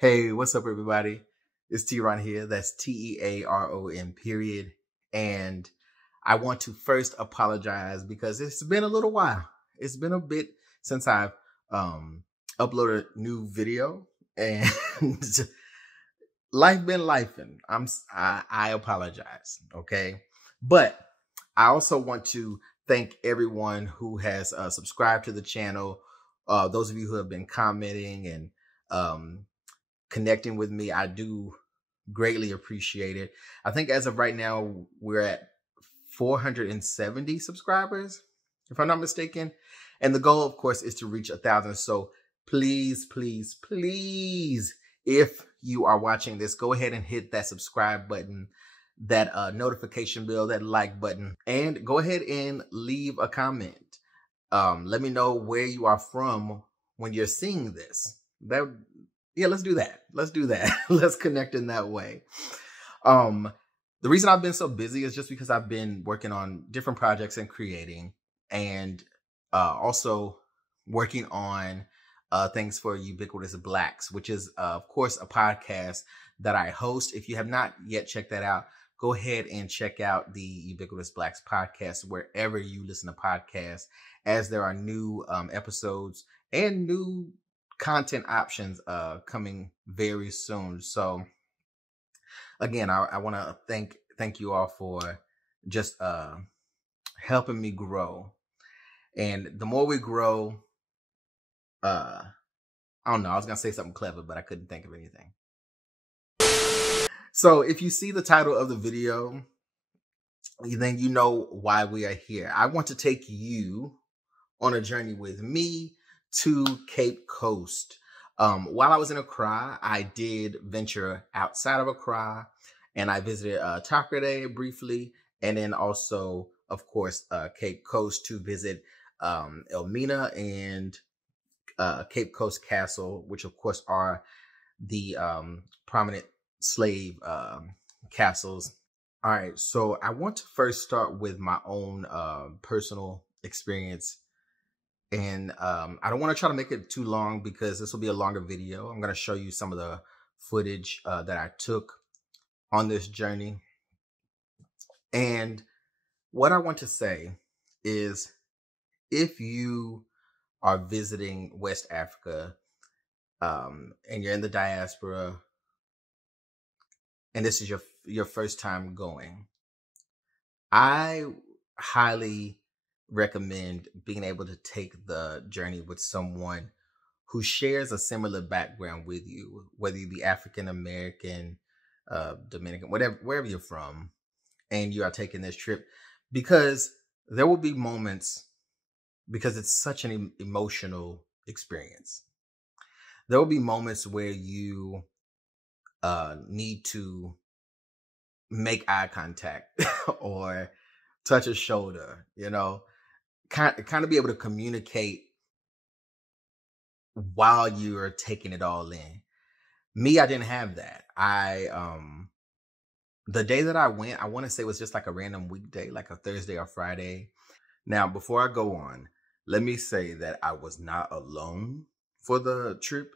Hey, what's up, everybody? It's T-Ron here. That's Tearon, period. And I want to first apologize because it's been a little while. It's been a bit since I've uploaded a new video, and life been lifing. I apologize, okay? But I also want to thank everyone who has subscribed to the channel. Those of you who have been commenting and connecting with me. I do greatly appreciate it. I think as of right now, we're at 470 subscribers, if I'm not mistaken. And the goal, of course, is to reach 1,000. So please, please, please, if you are watching this, go ahead and hit that subscribe button, that notification bell, that like button, and go ahead and leave a comment. Let me know where you are from when you're seeing this. Yeah, let's do that. Let's do that. Let's connect in that way. The reason I've been so busy is just because I've been working on different projects and creating, and also working on things for Ubiquitous Blacks, which is, of course, a podcast that I host. If you have not yet checked that out, go ahead and check out the Ubiquitous Blacks podcast wherever you listen to podcasts, as there are new episodes and new content options coming very soon. So again, I want to thank you all for just helping me grow. And the more we grow, I don't know, I was gonna say something clever, but I couldn't think of anything. So if you see the title of the video, then you know why we are here. I want to take you on a journey with me to Cape Coast. While I was in Accra, I did venture outside of Accra, and I visited Takoradi briefly, and then also, of course, Cape Coast to visit Elmina and Cape Coast Castle, which of course are the prominent slave castles. All right, so I want to first start with my own personal experience. And I don't want to try to make it too long because this will be a longer video. I'm going to show you some of the footage that I took on this journey. And what I want to say is, if you are visiting West Africa and you're in the diaspora, and this is your first time going, I highly recommend being able to take the journey with someone who shares a similar background with you, whether you be African American, Dominican, wherever you're from, and you are taking this trip, because there will be moments, because it's such an emotional experience. There will be moments where you need to make eye contact or touch a shoulder, kind of be able to communicate while you're taking it all in. Me, I didn't have that. The day that I went, I want to say it was just like a random weekday, like a Thursday or Friday. Now, before I go on, let me say that I was not alone for the trip.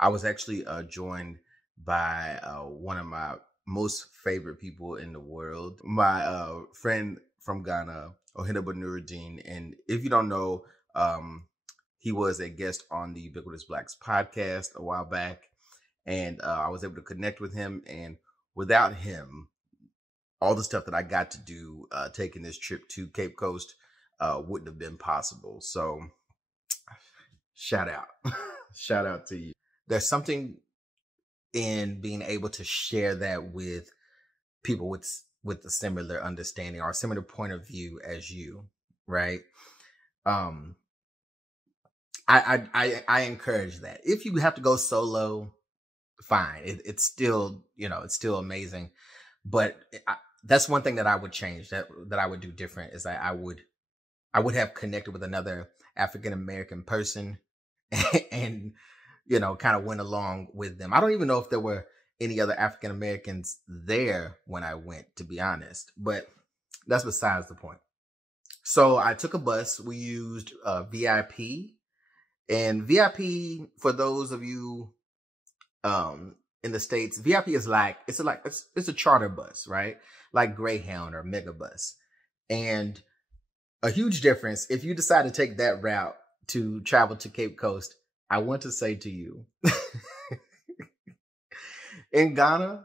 I was actually joined by one of my most favorite people in the world, my friend from Ghana, Ohinaba Nuruddin. And if you don't know, he was a guest on the Ubiquitous Blacks podcast a while back, and I was able to connect with him. And without him, all the stuff that I got to do taking this trip to Cape Coast wouldn't have been possible. So shout out. Shout out to you. There's something in being able to share that with people with a similar understanding or a similar point of view as you, right? I encourage that. If you have to go solo, fine. It's still, it's still amazing. But that's one thing that I would change, that I would do different, is I would have connected with another African American person and, kind of went along with them. I don't even know if there were any other African Americans there when I went, to be honest, but that's besides the point. So I took a bus. We used VIP, and VIP, for those of you in the States, VIP is like it's a charter bus, right? Like Greyhound or Megabus. And a huge difference if you decide to take that route to travel to Cape Coast. I want to say to you, in Ghana,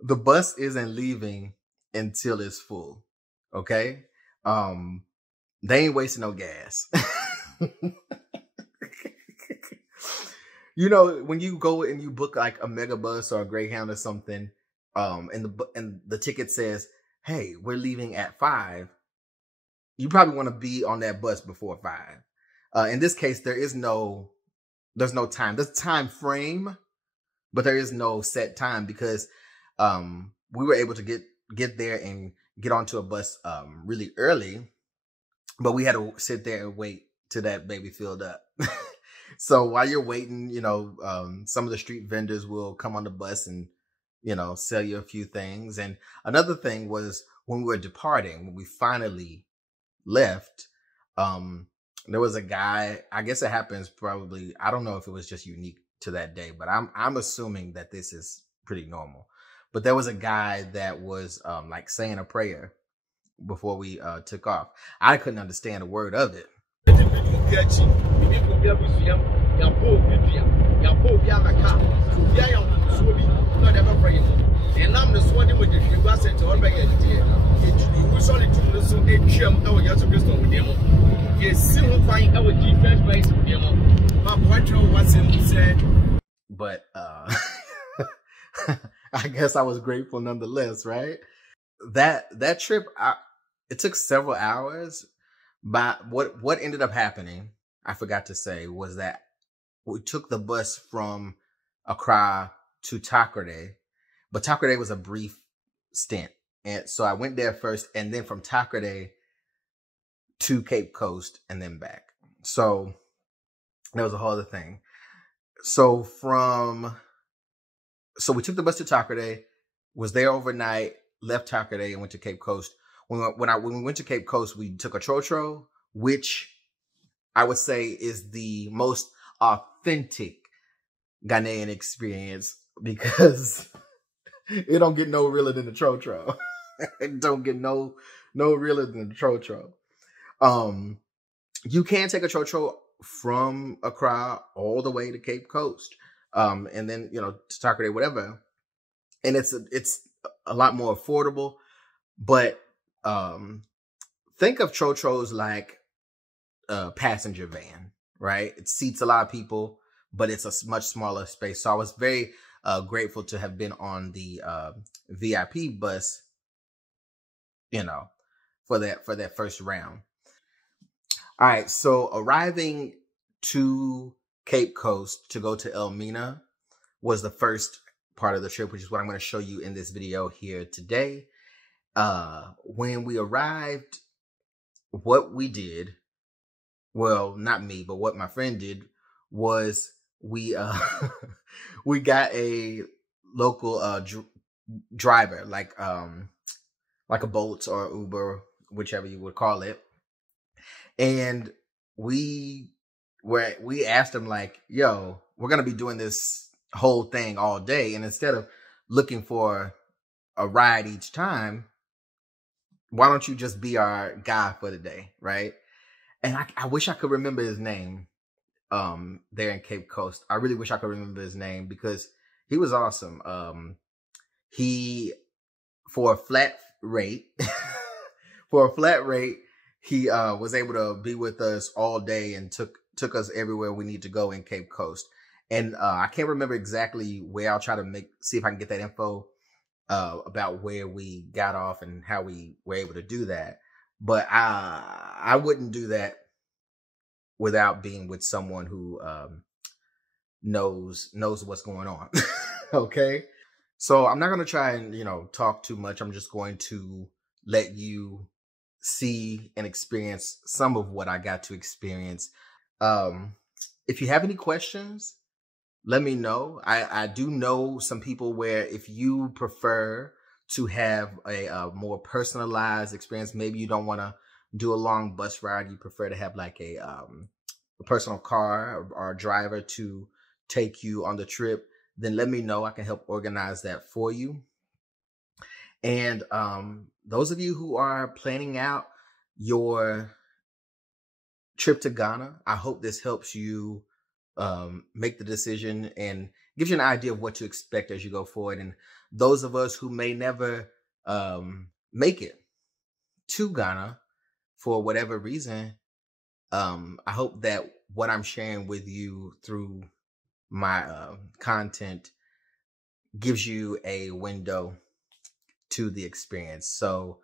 the bus isn't leaving until it's full. Okay. They ain't wasting no gas. You know, when you go and you book like a Megabus or a Greyhound or something, and the ticket says, "Hey, we're leaving at 5." You probably want to be on that bus before 5. In this case, there's no time. There's time frame, but there is no set time because we were able to get there and get onto a bus really early, but we had to sit there and wait till that baby filled up. So while you're waiting, you know, some of the street vendors will come on the bus and, you know, sell you a few things. And another thing was when we were departing, when we finally left, there was a guy, I guess it happens probably, I don't know if it was just unique to that day, but I'm assuming that this is pretty normal. But there was a guy that was like saying a prayer before we took off. I couldn't understand a word of it. But I guess I was grateful nonetheless, right? That trip, it took several hours. But what ended up happening, I forgot to say, was that we took the bus from Accra to Takoradi, but Takoradi was a brief stint. And so I went there first, and then from Takoradi to Cape Coast and then back. So that was a whole other thing. So we took the bus to Takoradi, was there overnight, left Takoradi and went to Cape Coast. When we went to Cape Coast, we took a trotro, which I would say is the most authentic Ghanaian experience because it don't get no realer than the trotro. It don't get no realer than the trotro. You can take a trotro from Accra all the way to Cape Coast, and then, you know, to Takoradi, whatever. And it's a lot more affordable, but think of trotros like a passenger van, right? It seats a lot of people, but it's a much smaller space. So I was very grateful to have been on the VIP bus, you know, for that first round. All right, so arriving to Cape Coast to go to Elmina was the first part of the trip, which is what I'm going to show you in this video here today. When we arrived, what we did, well, not me, but what my friend did was we got a local driver, like a Bolt or Uber, whichever you would call it. And we asked him, like, yo, we're going to be doing this whole thing all day. And instead of looking for a ride each time, why don't you just be our guy for the day, right? And I wish I could remember his name there in Cape Coast. I really wish I could remember his name because he was awesome. He, for a flat rate, he was able to be with us all day and took us everywhere we need to go in Cape Coast. And I can't remember exactly where. I'll try to see if I can get that info about where we got off and how we were able to do that. But I wouldn't do that without being with someone who knows what's going on. Okay. So I'm not going to try and, you know, talk too much. I'm just going to let you see and experience some of what I got to experience. If you have any questions, let me know. I do know some people where if you prefer to have a more personalized experience, maybe you don't want to do a long bus ride. You prefer to have like a personal car or driver to take you on the trip. then let me know. I can help organize that for you. And those of you who are planning out your trip to Ghana, I hope this helps you make the decision and gives you an idea of what to expect as you go forward. And those of us who may never make it to Ghana for whatever reason, I hope that what I'm sharing with you through my content gives you a window to the experience. So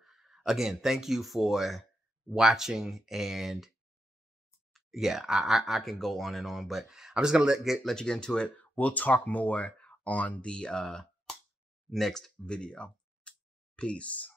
again, thank you for watching. And yeah, I can go on and on, but I'm just gonna let you get into it. We'll talk more on the next video. Peace.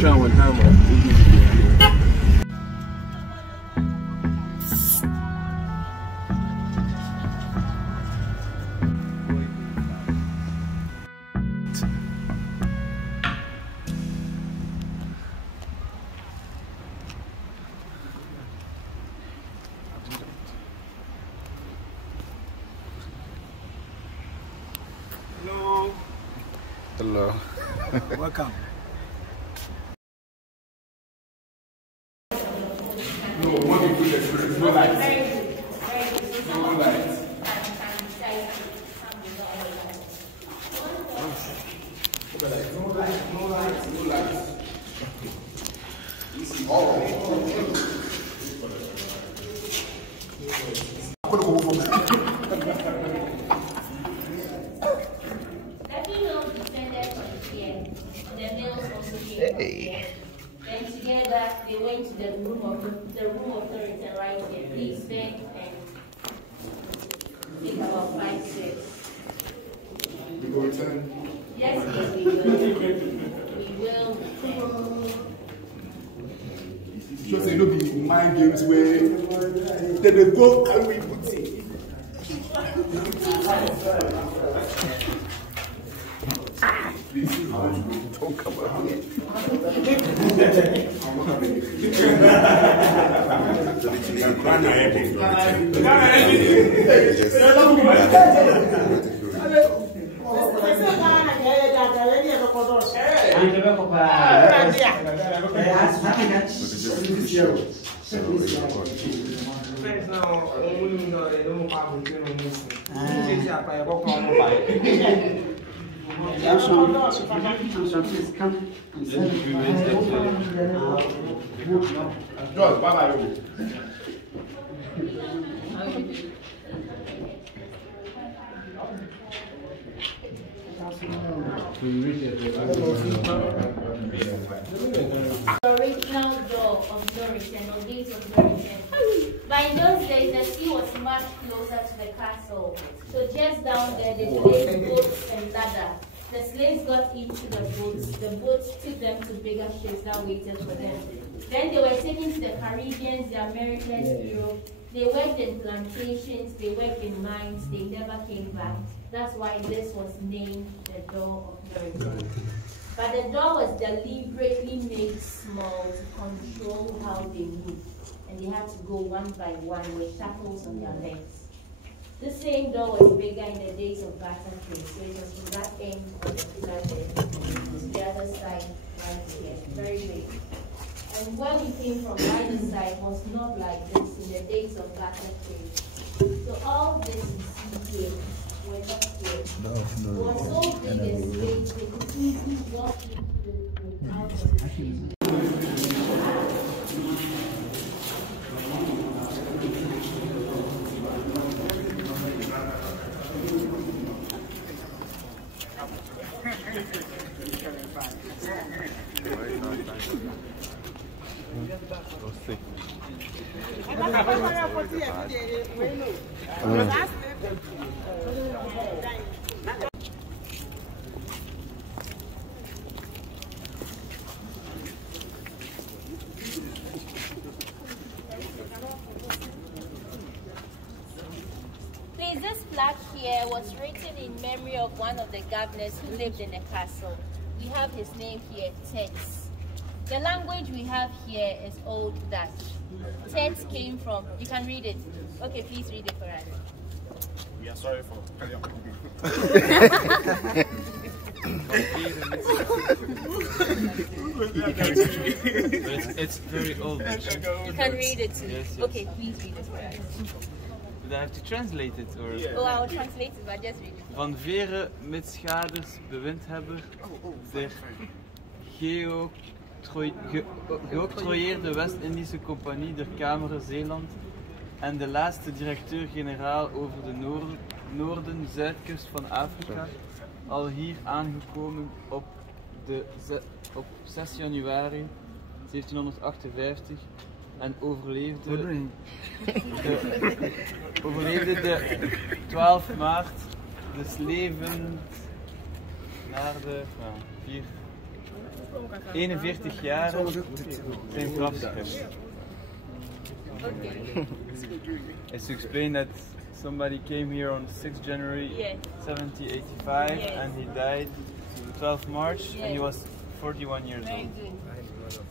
try one time. Hello. Hello. Welcome. No, what you put experience? No lights. No lights. No lights. Hey. Then together they went to the room of the return right here. Please stand and take about 5 steps. We go return. Yes, yes, we will. We will. Just say no be mind games where they go and we put it. Don't come up here. The original door of no return or gate of no return. But in those days, the sea was much closer to the castle. So just down there, they placed boats and ladder. The slaves got into the boats took them to bigger ships that waited for them. Then they were taken to the Caribbean, the Americas, Europe. They worked in plantations, they worked in mines, they never came back. That's why this was named the Door of No Return. But the door was deliberately made small to control how they moved. And they had to go one by one with shackles on their legs. The same door was bigger in the days of barter trade, so it was from that end of the pillar there to the other side right here, very big. And when it came from either side was not like this in the days of barter trade. So all this you see here were not here. It was so big and straight they could easily walk into it without hesitation. Please, this plaque here was written in memory of one of the governors who lived in the castle. We have his name here, Tets. The language we have here is Old Dutch. Tets came from, you can read it. Okay, please read it for us. We are sorry for. It's very old. You can read it too. Yes, yes. Okay, please read it for us. Do I have to translate it? Or? Oh, I will translate it, but just read it. Van vere mitschaders bewindhebber der geoctrooieerde West-Indische Compagnie der Kameren Zeeland en de laatste directeur-generaal over de noorden-zuidkust van Afrika, al hier aangekomen op 6 januari 1758 en overleefde de 12 maart des levend naar de 4 41 jaar zijn grafschrift. It's to explain that somebody came here on 6th January 1785 and he died 12 March and he was 41 years old.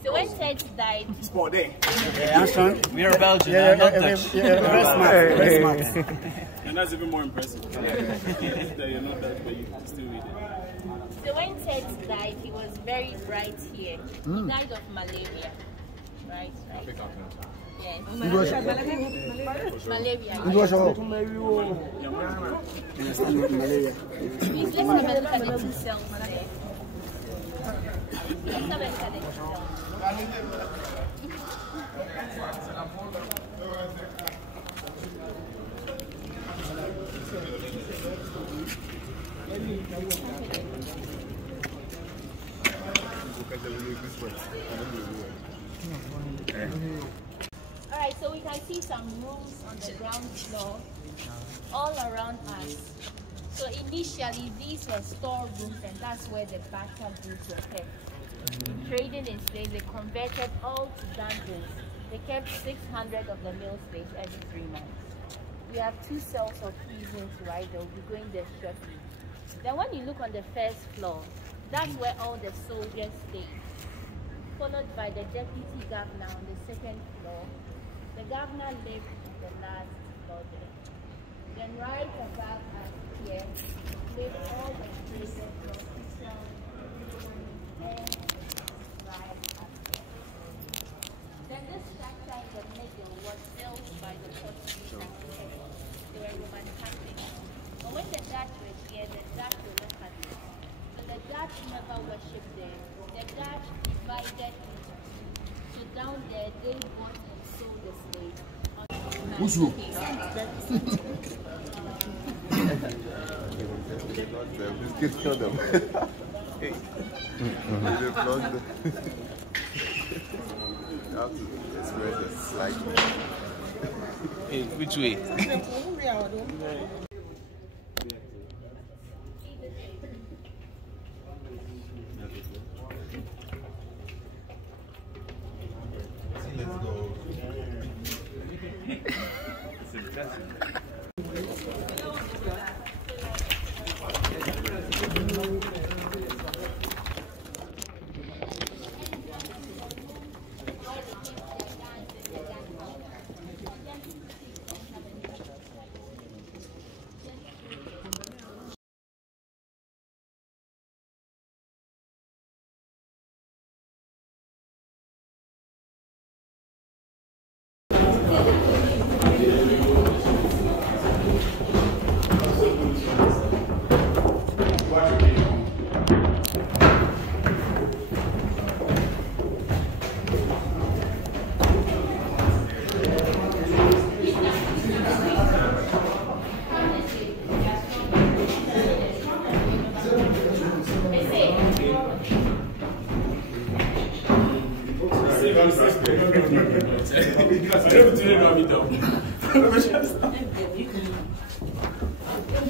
So when Ted died, Sport there. We are Belgian, not Dutch. Very smart. Very smart. And that's even more impressive. That you're not Dutch, but you still read it. so when Ted died, he was very bright here. He died of malaria. Right. Yes. Malaria. Please, let's have a look at the two cells there. Let's have a look at the two cells. Alright, so we can see some rooms on the ground floor all around us. So initially these were storerooms and that's where the battle goods were kept. Trading in slaves, they converted all to dungeons. They kept 600 of the mill slaves every 3 months. We have 2 cells of prisons right there. We'll be going there shortly. Then when you look on the first floor, that's where all the soldiers stayed. Followed by the deputy governor on the 2nd floor. The governor lived on the last floor there. Then right above us here, lived all the traders, the officials, and right up there. Then this structure in the middle was built by the Portuguese architects. They were Roman Catholics. But when the Dutch were here, the Dutch were not Catholics. So the Dutch never worshipped there. The Dutch divided into 2. So down there, they bought and sold the slaves. Who's who? Hey, which way?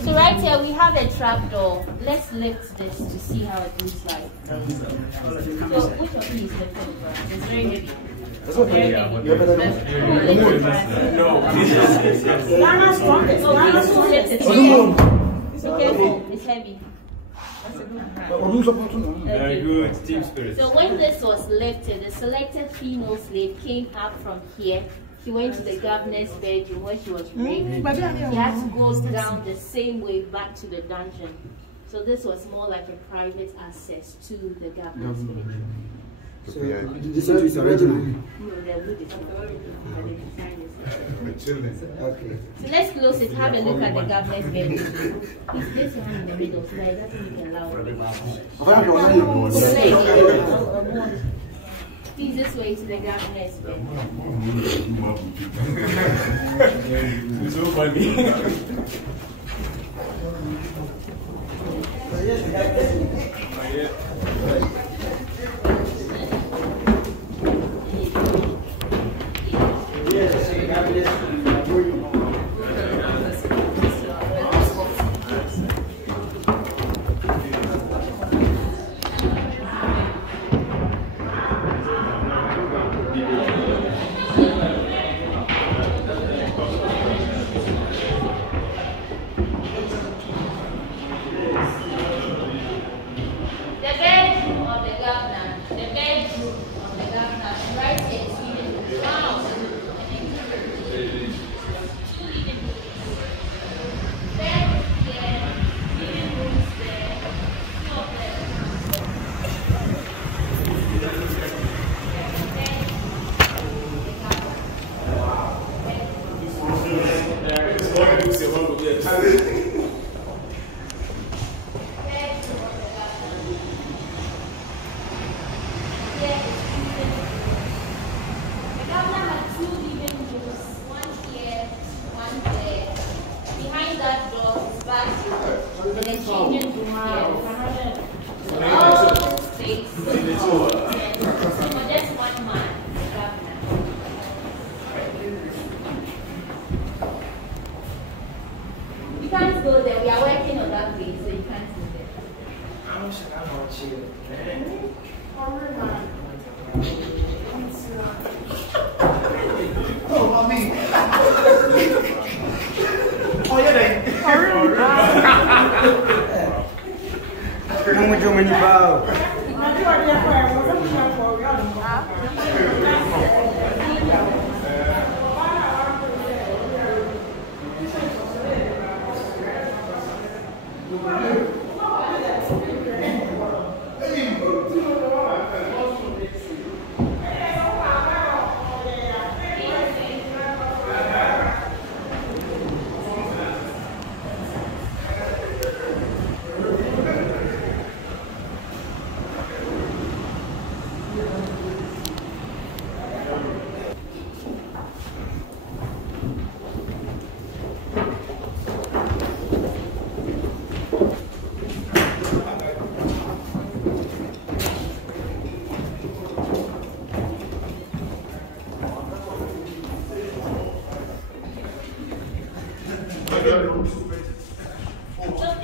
So right here we have a trap door. Let's lift this to see how it looks like. So which of these lift it for us? It's very heavy. Very heavy. So careful, it's heavy. Very good. Team spirit. So when this was lifted, the selected female slave came up from here. She went to the governor's bedroom where she was raped. She had to go down the same way back to the dungeon. So this was more like a private access to the governor's bedroom. So this is original. No, the wood is not original, but the design is Okay. So let's close it, have a look at the governor's bedroom. Please place your hand in the middle so that it doesn't make a loud noise. Please this way to the governor's bedroom. It's so funny. just one man, the governor. You can't go there. We are working on that place, so you can't go there. Oh, mommy. Oh, yeah, they. Kamu cuma ni bau.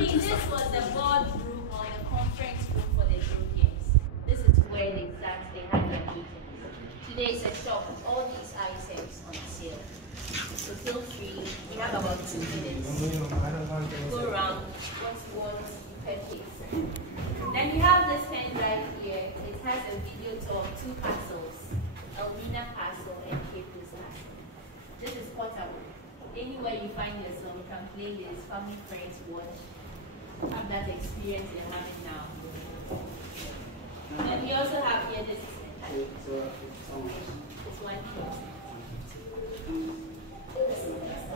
This was the boardroom or the conference room for the Europeans. This is where they had their meetings. Today is a shop with all these items on sale. So feel free, you have about 2 minutes. Go around what you want, you purchase. Then we have this pen right here. It has a video tour of 2 castles, Elmina Castle and Portuguese Castle. This is portable. Anywhere you find yourself, you can play this, family, friends, watch. Have that experience you're having now. And we also have here this it's one thing.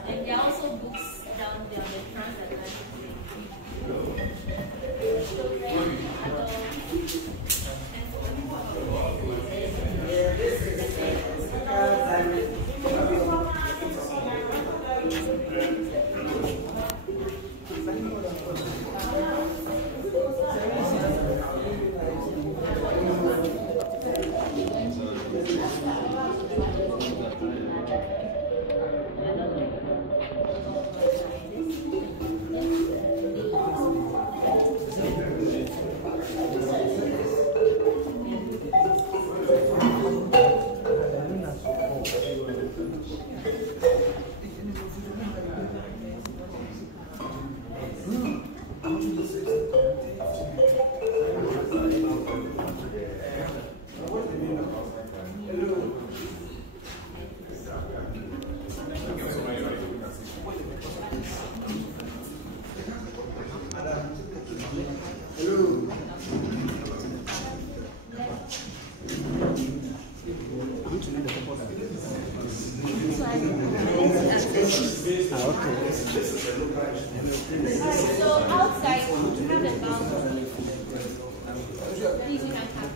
And there are also books down there on the transatlantic So outside, you have the balcony. Please, you can have.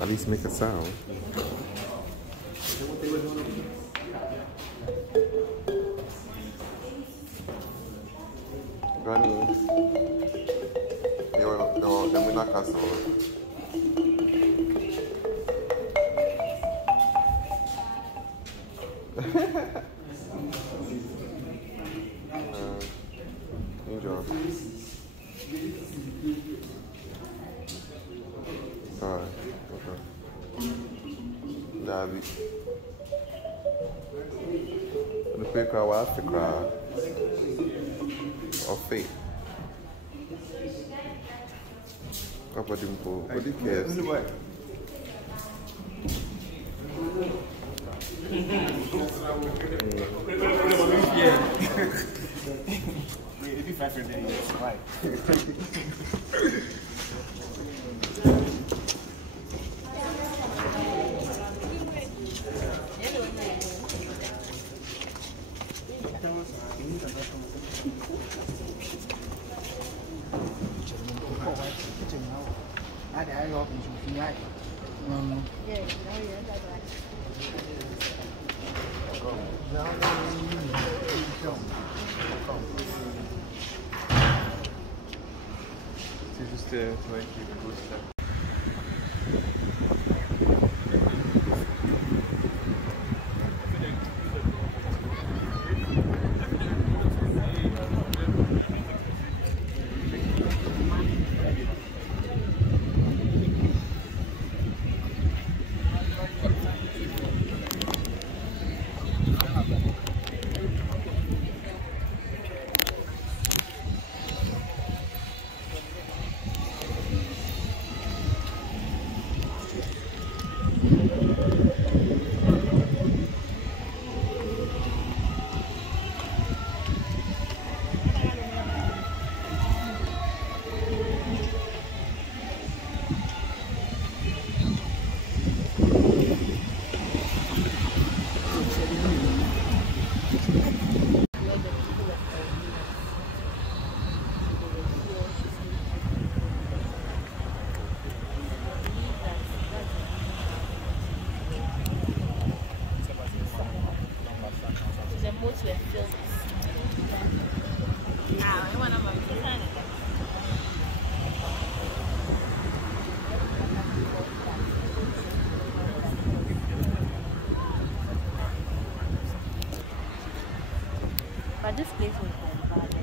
At least make a sound. Granny, the Elmina Castle. Enjoy. Alright, okay. Davi. The paper was to cry. Or fake. Apa dimpo? What do you care? It'd be faster than this, right? Yeah, C'est juste ouais, qui est beau ça. But this place was bad.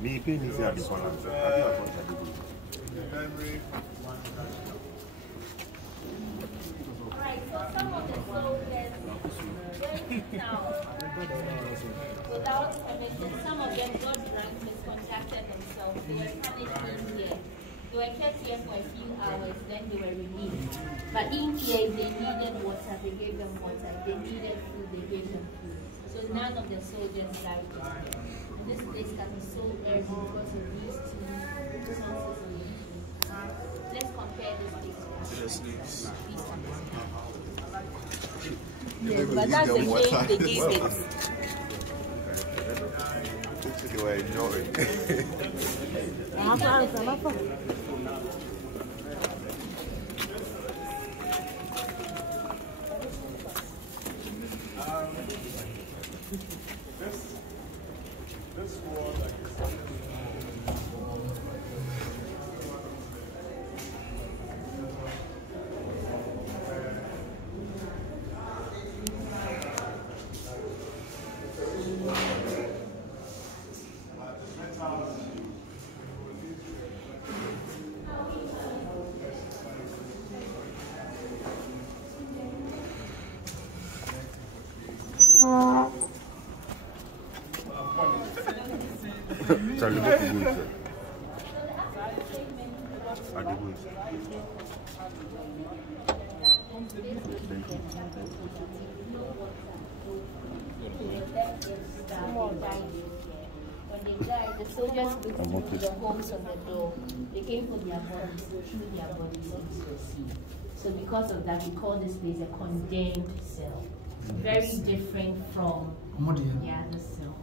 Me pay me say this one answer. I think I want to do it. Right, so some of the soldiers went down without permission. Some of them got drunk, misconducted themselves. They were punished here. They were kept here for a few hours, then they were released. But in here, they needed water, they gave them water. They needed food, they gave them food. So none of the soldiers died here. This place can be so airy because of these two sources. Let's compare this place. Yes, but that's the name they gave it. They were ignoring. This wall, like Charlie, what you doing, sir? When they died, the soldiers looked through the holes on the door. They came for their bodies, threw their bodies into the sea. So because of that, we call this place a condemned cell. Very different from the other cell.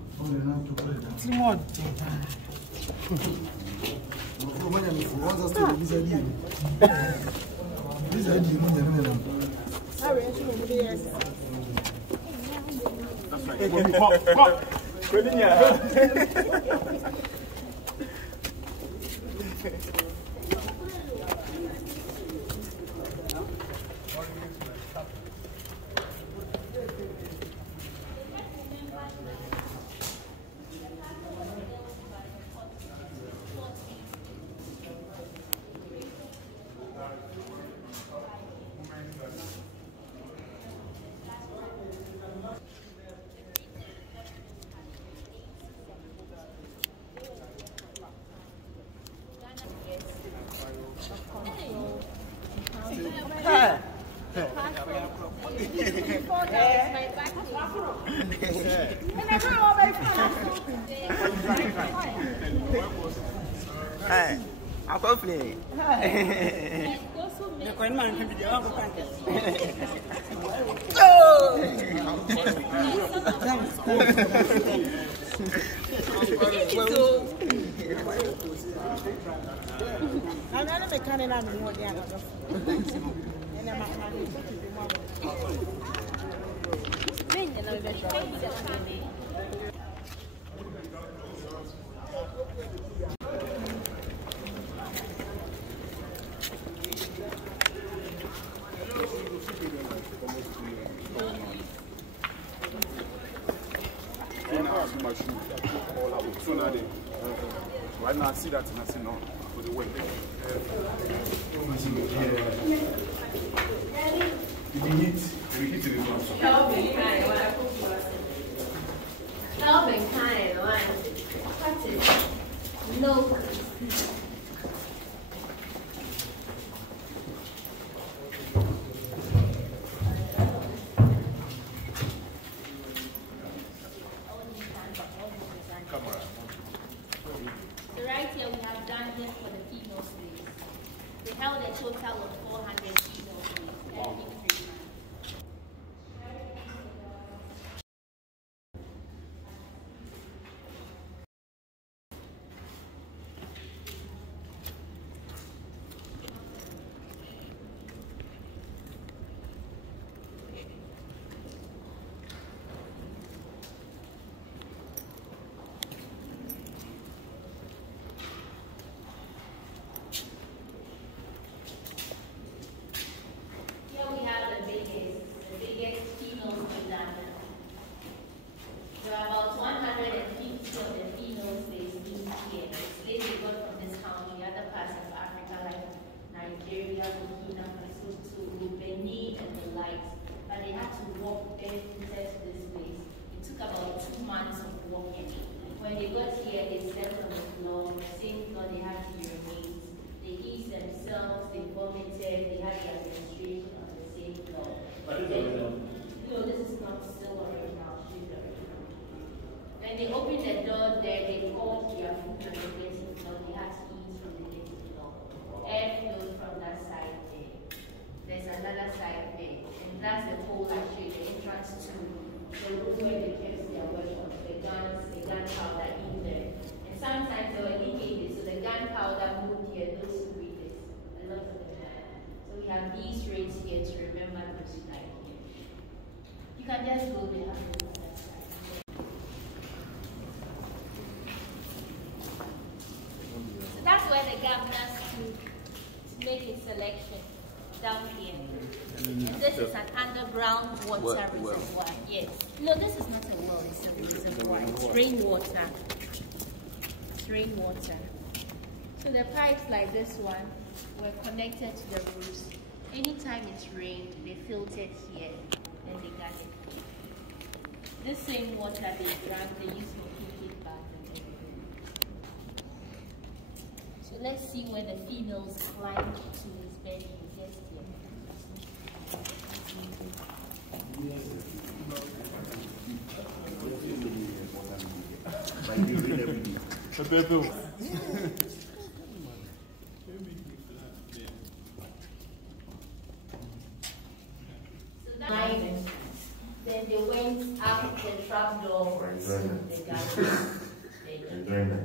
Hey, I'm confident. Right now, I see that and I say no for the way. No. So right here we have done this for the female slaves. They held a total of 400 female slaves. When they opened the door there, they called their food and the getting floor. They had to eat from the getting floor. Air flowed from that side there. There's another side there. And that's the whole actually the entrance to the room where they kept their weapons, the guns, the gunpowder in there. And sometimes they were leaking it, so the gunpowder moved here, those two readers. A lot of them. So we have these rates here to remember those like here. You can just go there. That's where the governor stood to make his selection down here. And this is an underground water reservoir. Yes. No, this is not a well, it's a reservoir. It's rainwater. It's rainwater. So the pipes like this one were connected to the roofs. Anytime it's rained, they filtered here, then they got it here. This same water they drank, they used to keep it back. So let's see where the females climbed to his bed. Just here. Then they went out the trap door to the garden.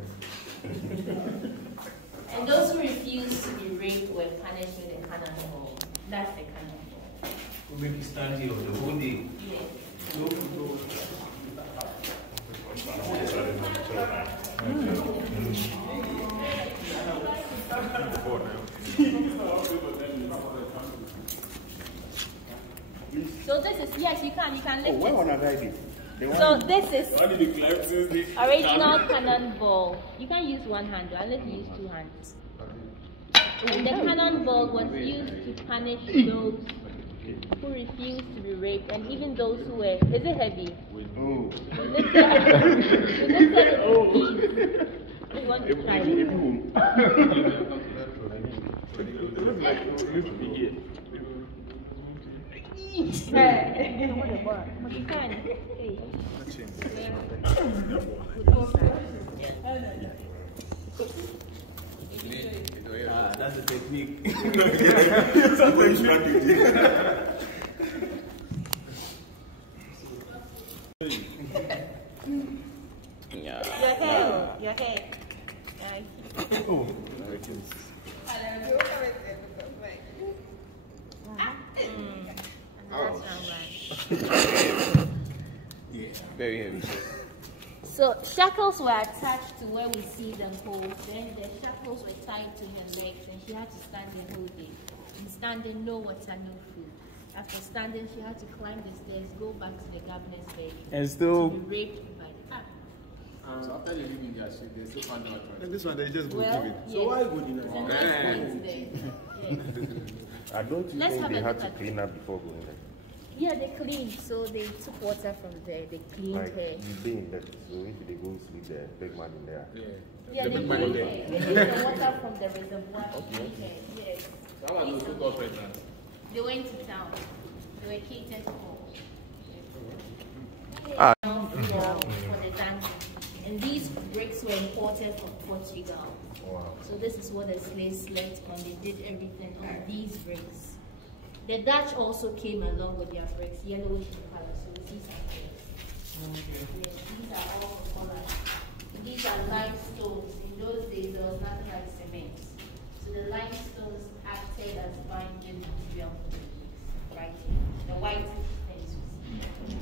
And those who refused to be raped were punished with a cannonball. That's the cannonball. We make you stand here the whole day. Yes. Yes, you can lift Oh, why it. want to write it? So this is Why did you climb since the original cannonball. You can use one hand, unless you use two hands. And the cannonball was used to punish those who refused to be raped, and even those who were. Is it heavy? Oh. You lifted it. You want to try it? You can. That's the technique. Your hair. Oh. Yeah, very heavy. So shackles were attached to where we see them hold. Then the shackles were tied to her legs, and she had to stand and hold it. And standing, no water, no food. After standing, she had to climb the stairs, go back to the governor's bedroom, And still to be raped by the so after they leave in their shit, they still find out. And this one, they just go well, give it. yes. So why good enough? It's a nice place there. Yes. I don't Let's think have they a had look to at clean up before going there. Yeah, they cleaned. So they took water from there. They cleaned Like, her. you being that, so if they go sleep there, big man in there. Yeah. Yeah, they cleaned her. They took the water from the reservoir to clean her. Yes. How are those two pregnant? They went to town. They were catered for. For the dancing. And these bricks were imported from Portugal. Wow. So this is what the slaves slept on. They did everything on these bricks. The Dutch also came along with their bricks, yellowish in color. So we see some bricks. Yes, these are all color. These are limestones. In those days, there was nothing like cement. So the limestones acted as binding material for the bricks, right here. The white things we see.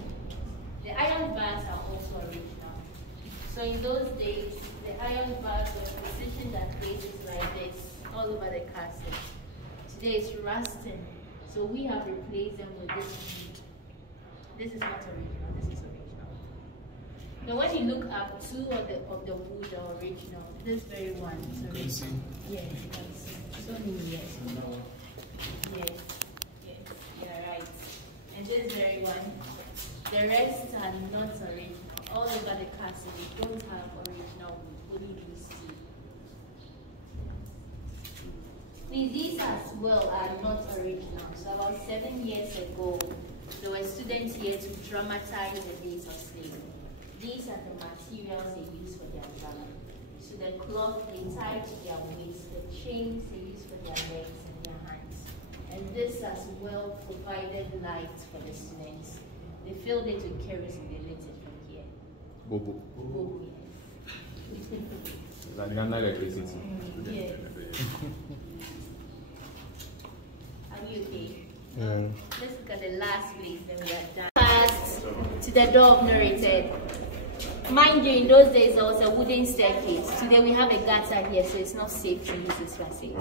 The iron bars are also original. So in those days, the iron bars were positioned at places like this, all over the castle. Today it's rusting, so we have replaced them with this wood. This is not original, this is original. Now when you look up, two of the wood are original. This very one is original. Yes, you can see. So many years. Yes, yes, you're right. And this very one, the rest are not original. All over the castle, we don't have original wood, only these two. These as well are not original. So about 7 years ago, there were students here to dramatize the days of slavery. These are the materials they use for their drama. So the cloth they tie to their waist, the chains they use for their legs and their hands. And this as well provided light for the students. They filled it with kerosene, they lit it from here. Bobo. Oh, yes. Like Ghana electricity. Yes. Are we okay? Let's look at the last place, then we are done. Past to the door of no return. Mind you, in those days there was a wooden staircase. Today we have a gutter here, so it's not safe to use this passage.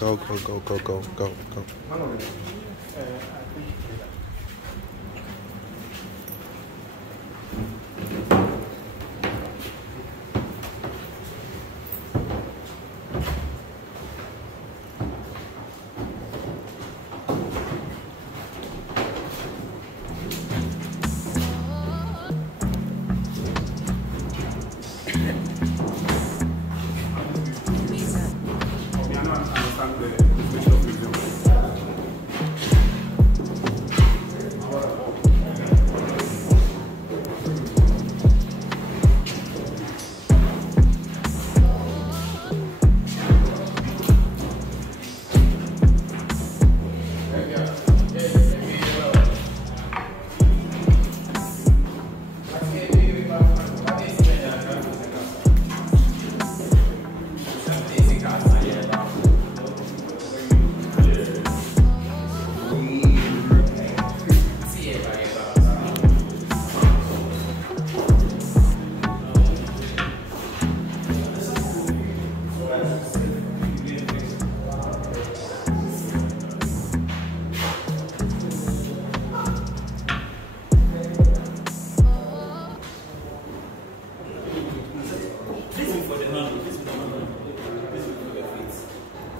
Go, go, go, go, go, go, go.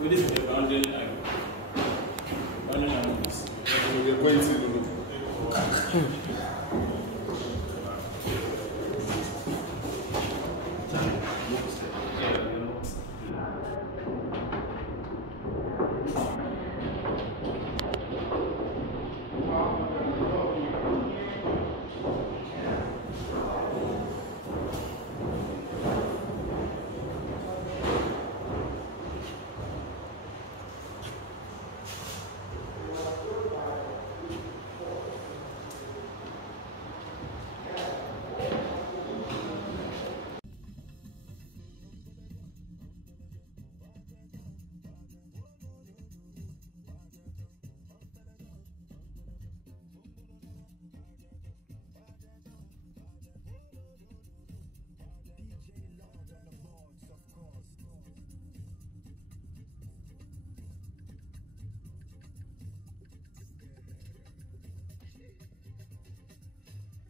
So this is the founding